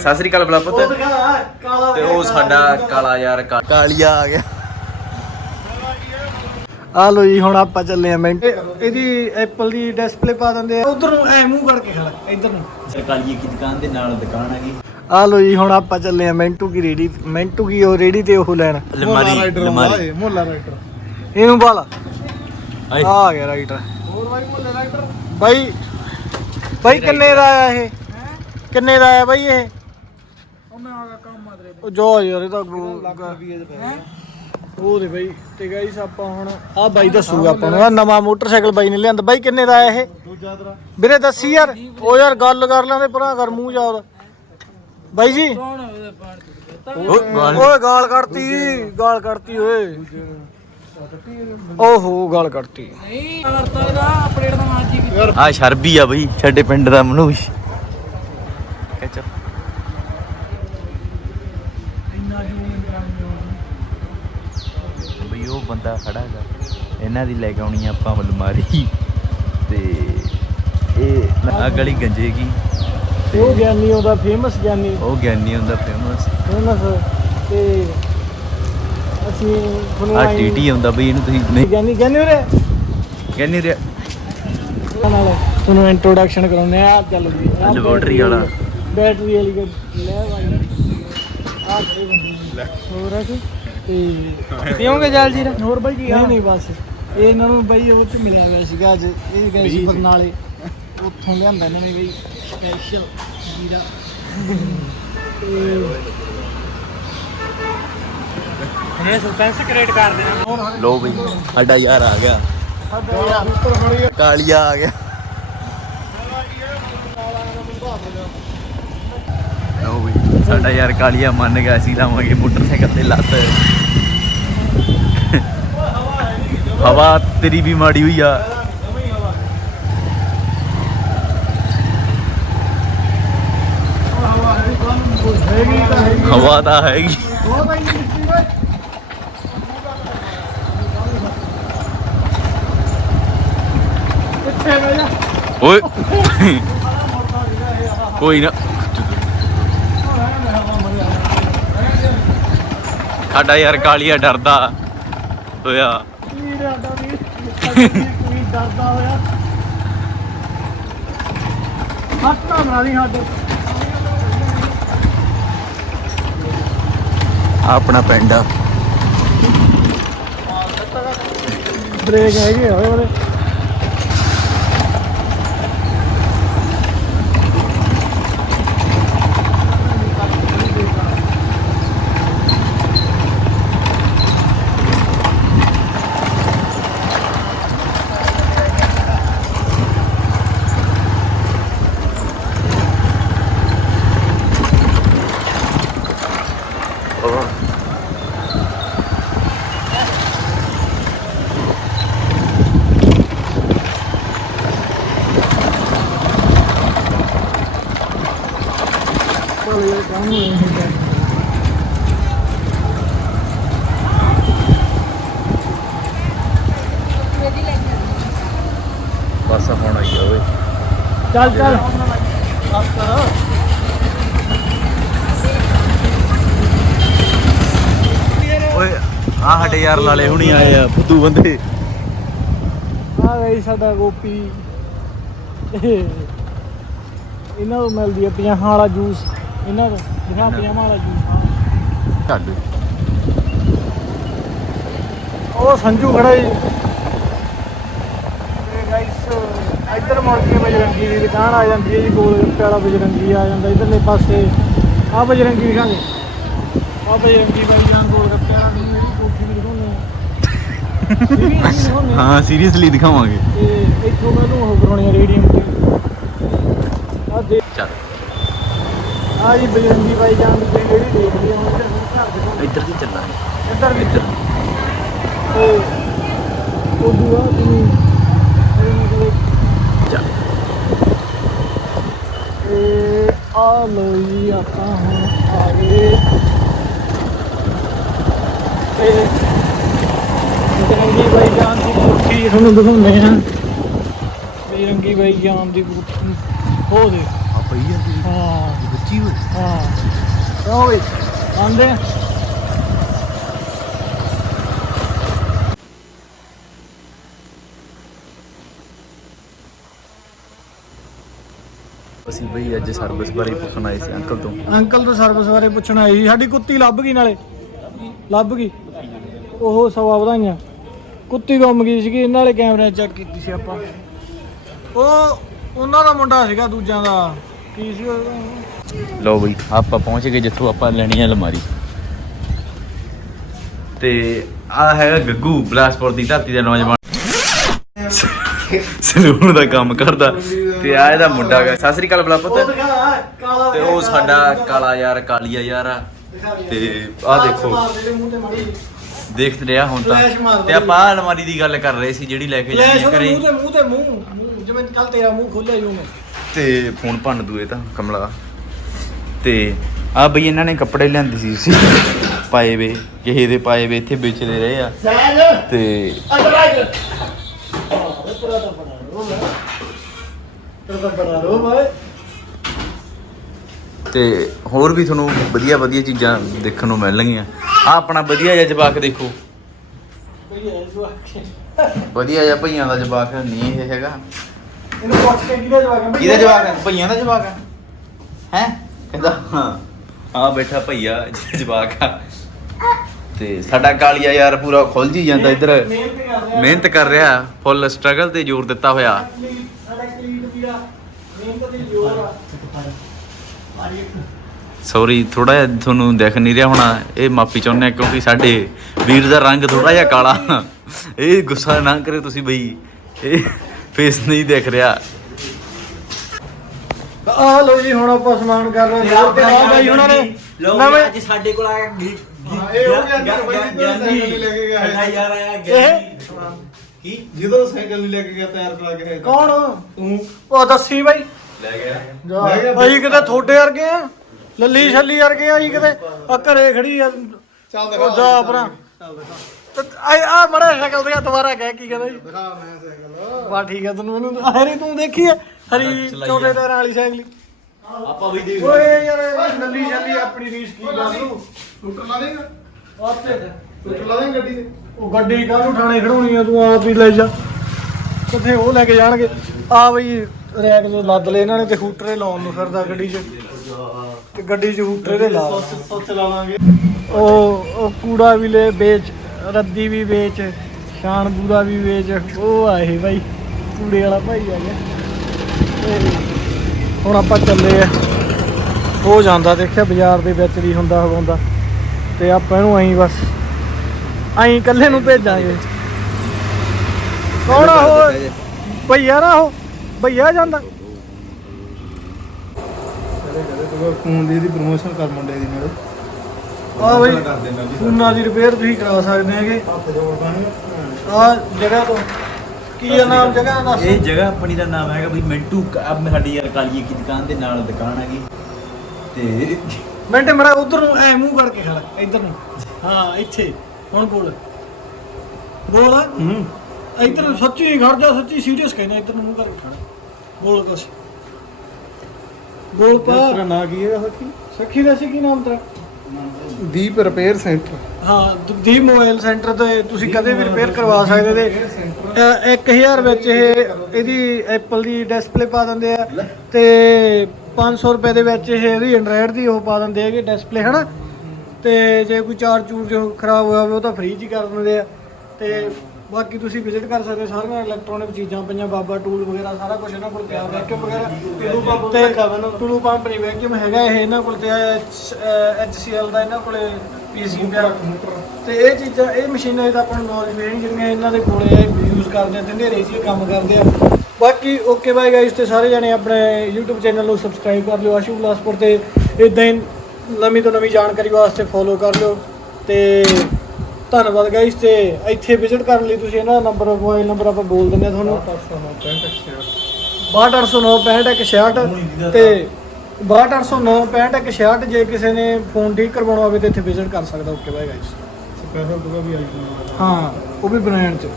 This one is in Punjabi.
ਸਤਿ ਸ੍ਰੀ ਅਕਾਲ ਬਲਾ ਪੁੱਤ ਕਾਲਾ ਤੇ ਉਹ ਸਾਡਾ ਕਾਲਾ ਯਾਰ ਕਾ- ਕਾਲੀਆ ਆ ਗਿਆ। ਆ ਲੋ ਜੀ ਹੁਣ ਆਪਾਂ ਚੱਲੇ ਆ ਮਿੰਟ ਇਹਦੀ ਐਪਲ ਦੀ ਡਿਸਪਲੇ ਪਾ ਦਿੰਦੇ ਆ। ਉਧਰ ਨੂੰ ਐ ਮੂੰਹ ਕਰਕੇ ਖੜਾ ਇੱਧਰ ਨੂੰ। ਕਾਲੀਏ ਦੀ ਦੁਕਾਨ ਦੇ ਨਾਲ ਦੁਕਾਨ ਹੈਗੀ? ਆ ਲੋ ਜੀ ਹੁਣ ਆਪਾਂ ਚੱਲੇ ਆ ਮਿੰਟੂ ਕੀ ਰੇੜੀ ਮਿੰਟੂ ਕੀ ਉਹ ਰੇੜੀ ਤੇ ਉਹ ਲੈਣ। ਲਮਾਰੀ ਲਮਾਰੀ ਮੋਲਾ ਰਾਈਟਰ ਇਹਨੂੰ ਬਾਲਾ ਆਏ। ਆ ਆ ਗਿਆ ਰਾਈਟਰ ਹੋਰ ਬਾਈ ਮੋਲਾ ਰਾਈਟਰ ਬਾਈ ਬਾਈ ਕਿੰਨੇ ਦਾ ਆਇਆ ਇਹ? ਕਿੰਨੇ ਦਾ ਆਇਆ ਬਾਈ ਇਹ? ਉਹ ਜੋ ਯਾਰ ਇਹ ਤਾਂ ਉਹ ਦੇ ਬਾਈ ਤੇ ਗਾਈਸ ਆਪਾਂ ਹੁਣ ਆ ਬਾਈ ਦੱਸੂਗਾ ਆਪਾਂ ਨੂੰ ਆਹ ਨਵਾਂ ਮੋਟਰਸਾਈਕਲ ਬਾਈ ਨੇ ਲਿਆਂਦਾ। ਬਾਈ ਕਿੰਨੇ ਦਾ ਆਇਆ ਇਹ? ਦੂਜਾ ਤਰਾ। ਵੀਰੇ ਦੱਸੀ ਯਾਰ। ਉਹ ਯਾਰ ਗੱਲ ਕਰ ਲੈਂਦੇ ਭਰਾ ਕਰ ਮੂੰਹ ਜਾ। ਉਹਦਾ ਬਾਈ ਜੀ ਗਾਲ। ਓਏ ਗਾਲ ਕੱਢਤੀ ਗਾਲ ਕੱਢਤੀ ਓਏ। ਓਹੋ ਗਾਲ ਕੱਢਤੀ। ਆ ਸ਼ਰਬੀ ਆ ਬਈ ਸਾਡੇ ਪਿੰਡ ਦਾ ਮਨੂਸ਼ ਕੱਚਾ ਬਈ ਉਹ ਬੰਦਾ ਖੜਾ ਹੈਗਾ। ਇਹਨਾਂ ਦੀ ਲੈ ਕੇ ਆਉਣੀ ਆ ਆਪਾਂ ਅਲਮਾਰੀ। ਤੇ ਇਹ ਆ ਗਲੀ ਗੰਜੇਗੀ ਉਹ ਗਿਆਨੀ ਉਹਦਾ ਫੇਮਸ ਗਿਆਨੀ। ਉਹ ਗਿਆਨੀ ਹੁੰਦਾ ਫੇਮਸ ਫੇਮਸ ਤੇ ਅਸੀਂ ਤੁਹਾਨੂੰ ਆ ਟੀਟੀ ਆਉਂਦਾ ਬਈ ਇਹਨੂੰ ਤੁਸੀਂ ਨਹੀਂ ਗਿਆਨੀ ਗਿਆਨੀ ਉਰੇ। ਕਹਿੰਨੀ ਰਿਹਾ ਨਾਲ ਤੁਹਾਨੂੰ ਇੰਟਰੋਡਕਸ਼ਨ ਕਰਾਉਂਦੇ ਆ ਚੱਲ ਜੀ ਲੈਬੋਰਟਰੀ ਵਾਲਾ। ਬੈਟਰੀ ਵਾਲੀ ਲੈ ਭਾਈ ਆ ਖੜੇ ਬੰਦੇ ਹੋਰ ਆ ਕੋਈ? ਤੇ ਪੀਓਗੇ ਜਲ ਜੀਰਾ? ਹੋਰ ਬਾਈ ਕੀ ਨਹੀਂ ਨਹੀਂ ਬਸ। ਇਹ ਇਹਨਾਂ ਨੂੰ ਬਾਈ ਉਹ ਚ ਮਿਲਿਆ ਹੋਇਆ ਸੀਗਾ ਅੱਜ। ਇਹ ਗਏ ਸੀ ਬਰਨਾਲੇ। ਉੱਥੋਂ ਲਿਆਂਦਾ ਇਹਨਾਂ ਨੇ ਵੀ ਸਪੈਸ਼ਲ ਜੀਰਾ। ਇਹ ਸਸਪੈਂਸ ਕ੍ਰੀਏਟ ਕਰ ਦੇਣਾ। ਲੋ ਬਈ ਸਾਡਾ ਯਾਰ ਆ ਗਿਆ। ਕਾਲੀਆ ਆ ਗਿਆ ਲਓ ਬਈ ਸਾਡਾ ਯਾਰ ਕਾਲੀਆ ਮੰਨ ਗਿਆ ਸੀ ਲਾਵਾਂਗੇ ਮੋਟਰਸਾਈਕਲ ਤੇ ਲੱਤ। ਹਵਾ ਤੇਰੀ ਵੀ ਮਾੜੀ ਹੋਈ ਆ। ਹਵਾ ਤਾਂ ਹੈਗੀ। ਓਏ। ਕੋਈ ਨਾ। ਸਾਡਾ ਯਾਰ ਕਾਲੀਆ ਡਰਦਾ ਹੋਇਆ। ਕੀ ਡਰਦਾ ਵੀ ਕੋਈ ਡਰਦਾ ਹੋਇਆ ਹੱਥਾਂ ਬਣਾ ਲਈ ਸਾਡੇ ਆਪਣਾ ਪਿੰਡ। ਆ ਬ੍ਰੇਕ ਹੈਗੇ ਹੋਏ ਉਹਦੇ ਚਲ ਇਹ ਕੰਮ ਨਹੀਂ ਹੁੰਦਾ ਬਸ ਹੁਣ ਆਈ ਆ ਓਏ। ਚੱਲ ਚੱਲ। ਓਏ ਆ ਸਾਡੇ ਯਾਰ ਲਾਲੇ ਹੁਣੀ ਆਏ ਆ ਫੁੱਦੂ ਬੰਦੇ। ਆ ਗਈ ਸਾਡਾ ਗੋਪੀ। ਇਹ ਇਹਨਾਂ ਨੂੰ ਮਿਲਦੀ ਹੈ ਪੰਜਾਹਾਂ ਵਾਲਾ ਜੂਸ। ਇਹਨਾਂ ਦਾ ਦਿਖਾ ਪੰਜਾਹਾਂ ਵਾਲਾ ਜੂਸ। ਛੱਡ। ਉਹ ਸੰਜੂ ਖੜਾ ਜੀ। ਤੇ ਗਾਈਸ ਇੱਧਰ ਮੁੜ ਕੇ ਬਜਰੰਗੀ ਦੀ ਦੁਕਾਨ ਆ ਜਾਂਦੀ ਹੈ ਜੀ ਗੋਲ ਗੱਪੇ ਵਾਲਾ ਬਜਰੰਗੀ ਆ ਜਾਂਦਾ ਇਧਰਲੇ ਪਾਸੇ। ਆ ਬਜਰੰਗੀ ਦਿਖਾਂਗੇ ਆ ਬਜਰੰਗੀ ਬਾਈ ਜਾਨ ਗੋਲ ਗੱਪੇ ਵਾਲਾ ਦੀ ਜਿਹੜੀ ਕੋਠੀ ਵੀ ਦਿਖਾਉਂਦੇ ਆ। ਸੀਰੀਅਸ ਦਿਖਾਉਂਦੇ ਆ। ਹਾਂ ਸੀਰੀਅਸਲੀ ਦਿਖਾਵਾਂਗੇ। ਤੇ ਇੱਥੋਂ ਮੈਨੂੰ ਉਹ ਕਰਾਉਣੀ ਆ ਰੇਡੀਅਮ ਤੇ ਆ ਦੇ ਚੱਲ। ਆ ਜੀ ਬਜਰੰਗੀ ਬਾਈ ਜਾਨ ਦੀ ਜਿਹੜੀ ਦੇਖਦੀ ਆ ਹੁਣ ਇੱਧਰ ਘਰ ਦਿਖਾਉਂਦੇ ਇੱਧਰ ਦੀ ਚੱਲਾਂਗੇ। ਇੱਧਰ ਵੀ। ਇੱਧਰ। ਤੇ ਉਹ ਦੂਆ ਤੁਸੀਂ ਇਹ ਮਤਲਬ ਚੱਲ। ਇਹ ਆ ਲੋ ਜੀ ਆਪਾਂ ਹੁਣ ਆ ਗਏ। ਤੇ ਬਜਰੰਗੀ ਬਾਈ ਜਾਨ ਦੀ ਕੋਠੀ ਤੁਹਾਨੂੰ ਦਿਖਾਉਂਦੇ ਆ ਬਜਰੰਗੀ ਬਾਈ ਜਾਨ ਦੀ ਕੋਠੀ। ਹੋ ਦੇ ਪਈ ਆ ਹਾਂ। ਉੱਚੀ ਹੋਈ। ਹਾਂ। ਵੀ ਆਂਦੇ ਅਸੀਂ ਬਈ ਅੱਜ ਸਰਵਿਸ ਬਾਰੇ ਪੁੱਛਣ ਆਏ ਸੀ ਅੰਕਲ ਤੋਂ। ਅੰਕਲ ਤੋਂ ਸਰਵਿਸ ਬਾਰੇ ਪੁੱਛਣ ਆਈ ਸੀ। ਸਾਡੀ ਕੁੱਤੀ ਲੱਭ ਗਈ ਨਾਲੇ। ਲੱਭ ਗਈ। ਉਹ ਸਵਾ ਵਧਾਈਆਂ। ਕੁੱਤੀ ਗੁੰਮ ਗਈ ਸੀਗੀ ਇਹਨਾਂ ਵਾਲੇ ਕੈਮਰੇ ਚੈੱਕ ਕੀਤੀ ਸੀ ਆਪਾਂ। ਉਹ ਉਹਨਾਂ ਦਾ ਮੁੰਡਾ ਸੀਗਾ ਦੂਜਿਆਂ ਦਾ। ਕੀ ਸੀ ਉਹ? ਲਓ ਬਈ ਆਪਾਂ ਪਹੁੰਚ ਗਏ ਜਿੱਥੋਂ ਆਪਾਂ ਲੈਣੀ ਆ ਅਲਮਾਰੀ। ਤੇ ਆ ਹੈਗਾ ਗੱਗੂ ਬਲਾਸਪੁਰ ਦੀ ਧਰਤੀ ਦਾ ਨੌਜਵਾਨ। ਸਲੂਨ ਦਾ ਕੰਮ ਕਰਦਾ। ਤੇ ਆ ਇਹਦਾ ਮੁੰਡਾ ਹੈਗਾ। ਸਤਿ ਸ੍ਰੀ ਅਕਾਲ ਬਲਾਪਤ। ਤੇ ਉਹ ਸਾਡਾ ਕਾਲਾ ਯਾਰ ਕਾਲੀਆ ਯਾਰ ਆ। ਤੇ ਆ ਦੇਖੋ। ਦੇਖ ਰਿਹਾ ਹੁਣ ਤਾਂ। ਤੇ ਆਪਾਂ ਅਲਮਾਰੀ ਦੀ ਗੱਲ ਕਰ ਰਹੇ ਸੀ ਜਿਹੜੀ ਲੈ ਕੇ ਜਾਣੀ ਘਰੇ। ਮੂੰਹ ਤੇ ਮੂੰਹ ਤੇ ਮੂੰਹ। ਮੂੰਹ, ਜਿਵੇਂ ਕੱਲ ਤੇਰਾ ਮੂੰਹ ਖੋਲਿਆ ਜੂ ਮੈਂ ਤੇ ਫੋਨ ਭੰਨ ਦੂਏ ਤਾਂ ਕਮਲਾ। ਤੇ ਆ ਬਈ ਇਹਨਾਂ ਨੇ ਕੱਪੜੇ ਲਿਆਂਦੇ ਸੀ ਸੀ ਪਾਏ ਵੇ ਕਿਸੇ ਦੇ ਪਾਏ ਵੇ ਇੱਥੇ ਵੇਚਦੇ ਰਹੇ ਆ। ਤੇ ਤਾਂ ਹੋਰ ਵੀ ਤੁਹਾਨੂੰ ਵਧੀਆ ਵਧੀਆ ਚੀਜ਼ਾਂ ਦੇਖਣ ਨੂੰ ਮਿਲਣਗੀਆਂ। ਆ ਆਪਣਾ ਵਧੀਆ ਜਿਹਾ ਜਵਾਕ ਦੇਖੋ। ਵਧੀਆ ਜਿਹਾ ਭਈਆਂ ਦਾ ਜਵਾਕ ਨਹੀਂ ਇਹ ਹੈਗਾ। ਇਹਨੂੰ ਪੁੱਛ ਕੇ ਕਿਹਦਾ ਜਵਾਬ ਹੈ? ਕਿਹਦਾ ਜਵਾਕ ਹੈ? ਭਈਆਂ ਦਾ ਜਵਾਕ ਹੈ? ਹੈ? ਕਹਿੰਦਾ ਹਾਂ। ਆ ਬੈਠਾ ਭਈਆ ਜਵਾਕ ਆ। ਤੇ ਸਾਡਾ ਕਾਲੀਆ ਯਾਰ ਪੂਰਾ ਖੁੱਲ ਜੀ ਜਾਂਦਾ ਇੱਧਰ। ਮਿਹਨਤ ਕਰ ਰਿਹਾ। ਮਿਹਨਤ ਕਰ ਰਿਹਾ। ਫੁੱਲ ਸਟਰਗਲ ਤੇ ਜ਼ੋਰ ਦਿੱਤਾ ਹੋਇਆ। ਸਾਡਾ ਕਲੀਟ ਵੀਰਾ ਮਿਹਨਤ ਦੀ ਜੋਰ ਆ। ਸੌਰੀ ਥੋੜਾ ਜਿਹਾ ਤੁਹਾਨੂੰ ਦਿਖ ਨਹੀਂ ਰਿਹਾ ਹੋਣਾ। ਇਹ ਮਾਫੀ ਚਾਹੁੰਦੇ ਆ ਕਿਉਂਕਿ ਸਾਡੇ ਵੀਰ ਦਾ ਰੰਗ ਥੋੜਾ ਜਿਹਾ ਕਾਲਾ। ਇਹ ਗੁੱਸਾ ਨਾ ਕਰੇ ਤੁਸੀਂ ਬਈ। ਇਹ ਫੇਸ ਨਹੀਂ ਦਿਖ ਰਿਹਾ। ਆ ਲੋ ਜੀ ਹੁਣ ਆਪਾਂ ਸਮਾਨ ਕਰ ਰਹੇ ਹਾਂ। ਤੇ ਆ ਬਾਈ ਉਹਨਾਂ ਨੇ। ਨਵੇਂ ਅੱਜ ਸਾਡੇ ਕੋਲ ਆਇਆ ਗੀ ਇਹ ਹੋ ਗਿਆ ਅੰਦਰ ਬਾਈ ਜਿੱਦੋਂ ਸਾਈਕਲ ਲੈ ਕੇ ਗਿਆ ਹੈ। ਯਾਰ ਆਇਆ ਇਹ? ਕੀ? ਜਦੋਂ ਸਾਈਕਲ ਨਹੀਂ ਲੈ ਕੇ ਗਿਆ ਟਾਇਰ ਚਲਾ ਕੇ ਕੌਣ? ਤੂੰ। ਉਹ ਦੱਸੀ ਬਾਈ। ਲੈ ਗਿਆ। ਲੈ ਗਿਆ ਅਸੀਂ ਕਿਤੇ ਥੋੜੇ ਵਰਗੇ ਆ। ਲੱਲੀ ਛੱਲੀ ਵਰਗੇ ਆ ਕਿਤੇ। ਆ ਘਰੇ ਖੜੀ ਆ। ਚੱਲ ਉਹ ਜਾ ਆਪਣਾ। ਚੱਲ ਦਿਖਾ। ਤੇ ਆ ਮੜਾ ਸ਼ਕਲ ਤੇ ਦੁਬਾਰਾ ਕਹਿ ਕੀ ਕਹਿੰਦਾ ਜੀ? ਦਿਖਾ ਮੈਂ ਸਾਈਕਲ। ਵਾ ਠੀਕ ਹੈ ਤੈਨੂੰ ਮੈਨੂੰ ਹਰੀ ਤੂੰ ਦੇਖੀ ਹੈ ਹਰੀ ਚੌੜੇ ਟਾਇਰਾਂ ਵਾਲੀ ਸਾਈਕਲ। ਆਪਾਂ ਵੀ ਦੇਖ ਓਏ ਯਾਰ ਲੱਲੀ ਛੱਲੀ ਆਪਣੀ ਰੀਸ ਕੀ ਕਰ ਤੂੰ ਸਕੂਟਰ ਲਾ ਦੇਗਾ। ਵਾਸਤੇ ਸਕੂਟਰ ਲਾ ਦੇਗਾ ਗੱਡੀ ਤੇ। ਉਹ ਗੱਡੀ ਕਾਹਨੂੰ ਠਾਣੇ ਖੜਾਉਣੀ ਆ ਤੂੰ ਆਪ ਹੀ ਲੈ ਜਾ। ਕਿੱਥੇ ਉਹ ਲੈ ਕੇ ਜਾਣਗੇ। ਆ ਬਈ ਰੈਕ ਨੂੰ ਲੱਦ ਲੈ ਇਹਨਾਂ ਨੇ ਤੇ ਹੂਟਰੇ ਲਾਉਣ ਨੂੰ ਫਿਰਦਾ ਗੱਡੀ 'ਚ। ਤੇ ਗੱਡੀ 'ਚ ਹੂਟਰੇ ਦੇ ਲਾ। ਸੋਚ ਉਹ ਉਹ ਕੂੜਾ ਵੀ ਲੈ ਵੇਚ ਰੱਦੀ ਵੀ ਵੇਚ ਸ਼ਾਨ ਬੂਰਾ ਵੀ ਵੇਚ, ਉਹ ਆਏ ਬਾਈ, ਕੂੜੇ ਵਾਲਾ ਭਾਈ ਆ ਗਿਆ। ਹੁਣ ਆਪਾਂ ਚੱਲੇ ਆ। ਹੋ ਜਾਂਦਾ, ਦੇਖਿਆ ਬਾਜ਼ਾਰ ਦੇ ਵਿੱਚ ਵੀ ਹੁੰਦਾ, ਹੋਉਂਦਾ। ਤੇ ਆਪਾਂ ਇਹਨੂੰ ਐਂ ਬਸ, ਐਂ ਇਕੱਲੇ ਨੂੰ ਭੇਜਾਂਗੇ। ਕੌਣ ਆ ਉਹ? ਭਈਆ ਨਾ ਉਹ, ਭਈਆ ਜਾਂਦਾ। ਫੋਨ ਦੀ ਇਹਦੀ ਪ੍ਰੋਮੋਸ਼ਨ ਕਰ ਮੁੰਡੇ ਦੀ ਨਾਲ। ਆ ਬਈ ਫੋਨਾਂ ਦੀ ਰਿਪੇਅਰ ਤੁਸੀਂ ਕਰਾ ਸਕਦੇ ਹੈਗੇ। ਆ ਜਗ੍ਹਾ ਤੋਂ। ਕੀ ਆ ਨਾਮ ਜਗ੍ਹਾ ਦਾ ਦੱਸ। ਇਹ ਜਗ੍ਹਾ ਆਪਣੀ ਦਾ ਨਾਮ ਹੈਗਾ ਬਈ ਮਿੰਟੂ ਅਬ ਸਾਡੀ ਯਾਰ ਕਾਲੀਏ ਕੀ ਦੁਕਾਨ ਦੇ ਨਾਲ ਦੁਕਾਨ ਹੈਗੀ। ਤੇ ਮਿੰਟ ਮੜਾ ਉਧਰ ਨੂੰ ਐ ਮੂੰਹ ਕਰਕੇ ਖੜਾ ਇੱਧਰ ਨੂੰ। ਹਾਂ ਇੱਥੇ ਹੁਣ ਬੋਲ। ਬੋਲ। ਹੂੰ। ਇੱਧਰ ਨੂੰ ਸੱਚੀ ਖੜ ਜਾ ਸੱਚੀ ਸੀਰੀਅਸ ਕਹਿਣਾ ਇੱਧਰ ਨੂੰ ਮੂੰਹ ਕਰਕੇ ਖੜਾ। ਬੋਲ ਕੁਛ ਬੋਲ ਪਾ। ਤੇਰਾ ਨਾਂ ਕੀ ਹੈ ਸੱਚੀ? ਸਖੀ ਦਾ ਸੀ ਕੀ ਨਾਮ ਤੇਰਾ? ਦੀਪ ਰਿਪੇਅਰ ਸੈਂਟਰ ਹਾਂ ਦੀ ਮੋਬਾਈਲ ਸੈਂਟਰ ਤੇ ਤੁਸੀਂ ਕਦੇ ਵੀ ਰਿਪੇਅਰ ਕਰਵਾ ਸਕਦੇ ਤੇ ਅ, 1000 ਵਿੱਚ ਇਹ ਇਹਦੀ ਐਪਲ ਦੀ ਡਿਸਪਲੇ ਪਾ ਦਿੰਦੇ ਆ। ਤੇ 500 ਰੁਪਏ ਦੇ ਵਿੱਚ ਇਹ ਇਹਦੀ ਐਂਡਰਾਇਡ ਦੀ ਉਹ ਪਾ ਦਿੰਦੇ ਹੈਗੇ ਡਿਸਪਲੇ ਹਨਾ? ਤੇ ਜੇ ਕੋਈ ਚਾਰਜ ਚੂਰ ਜੋ ਖਰਾਬ ਹੋਇਆ ਹੋਵੇ ਉਹ ਤਾਂ ਫ੍ਰੀ ਚ ਹੀ ਕਰ ਦਿੰਦੇ ਆ। ਤੇ ਬਾਕੀ ਤੁਸੀਂ ਵਿਜ਼ਿਟ ਕਰ ਸਕਦੇ ਹੋ ਸਾਰੀਆਂ ਇਲੈਕਟ੍ਰੋਨਿਕ ਚੀਜ਼ਾਂ ਪਈਆਂ ਬਾਬਾ ਟੂਲ ਵਗੈਰਾ ਸਾਰਾ ਕੁਝ ਇਹਨਾਂ ਕੋਲ ਪਿਆ ਵੈਕਿਊਮ ਵਗੈਰਾ ਟੂਲੂ ਪੰਪ ਤੇ ਟੂਲੂ ਪੰਪ ਨਹੀਂ ਵੈਕਿਊਮ ਹੈਗਾ ਇਹ ਇਹਨਾਂ ਕੋਲ ਤੇ ਐਚਸੀਐਲ ਦਾ ਇਹਨਾਂ ਕੋਲੇ ਪੀਸੀ ਪਿਆ। ਤੇ ਇਹ ਚੀਜ਼ਾਂ ਇਹ ਮਸ਼ੀਨਾਂ ਦਾ ਆਪਾਂ ਨੂੰ ਨੌਲੇਜ ਨਹੀਂ ਜਿਹੜੀਆਂ ਇਹਨਾਂ ਦੇ ਕੋਲੇ ਯੂਜ਼ ਕਰਦੇ ਆ ਤੇ ਹਨੇਰੇ 'ਚ ਕੰਮ ਕਰਦੇ ਆ। ਬਾਕੀ ਓਕੇ ਬਾਈ ਗਾਇਸ ਤੇ ਸਾਰੇ ਜਣੇ ਆਪਣੇ YouTube ਚੈਨਲ ਨੂੰ ਸਬਸਕ੍ਰਾਈਬ ਕਰ ਲਿਓ ਆਸ਼ੂ ਬਿਲਾਸਪੁਰ ਤੇ ਇਦਾਂ ਹੀ ਨਵੀਂ ਤੋਂ ਨਵੀਂ ਜਾਣਕਾਰੀ ਵਾਸਤੇ ਫੋਲੋ ਕਰ ਲਿਓ ਤੇ ਧੰਨਵਾਦ ਗਾਇਸ ਤੇ ਇੱਥੇ ਵਿਜ਼ਿਟ ਕਰਨ ਲਈ ਤੁਸੀਂ ਇਹਨਾਂ ਦਾ ਨੰਬਰ ਮੋਬਾਈਲ ਨੰਬਰ ਆਪਾਂ ਬੋਲ ਦਿੰਦੇ ਆ ਤੁਹਾਨੂੰ। 6289656166 ਤੇ 6289656166 ਜੇ ਕਿਸੇ ਨੇ ਫੋਨ ਠੀਕ ਕਰਵਾਉਣਾ ਹੋਵੇ ਤੇ ਇੱਥੇ ਵਿਜ਼ਿਟ ਕਰ ਸਕਦਾ ਓਕੇ ਬਾਈ ਗਾਇਸ ਸਪੈਸ਼ਲ ਦੁਗਾ ਵੀ ਆਈ ਹਾਂ ਉਹ ਵੀ ਬ੍ਰਾਂਡ ਚ।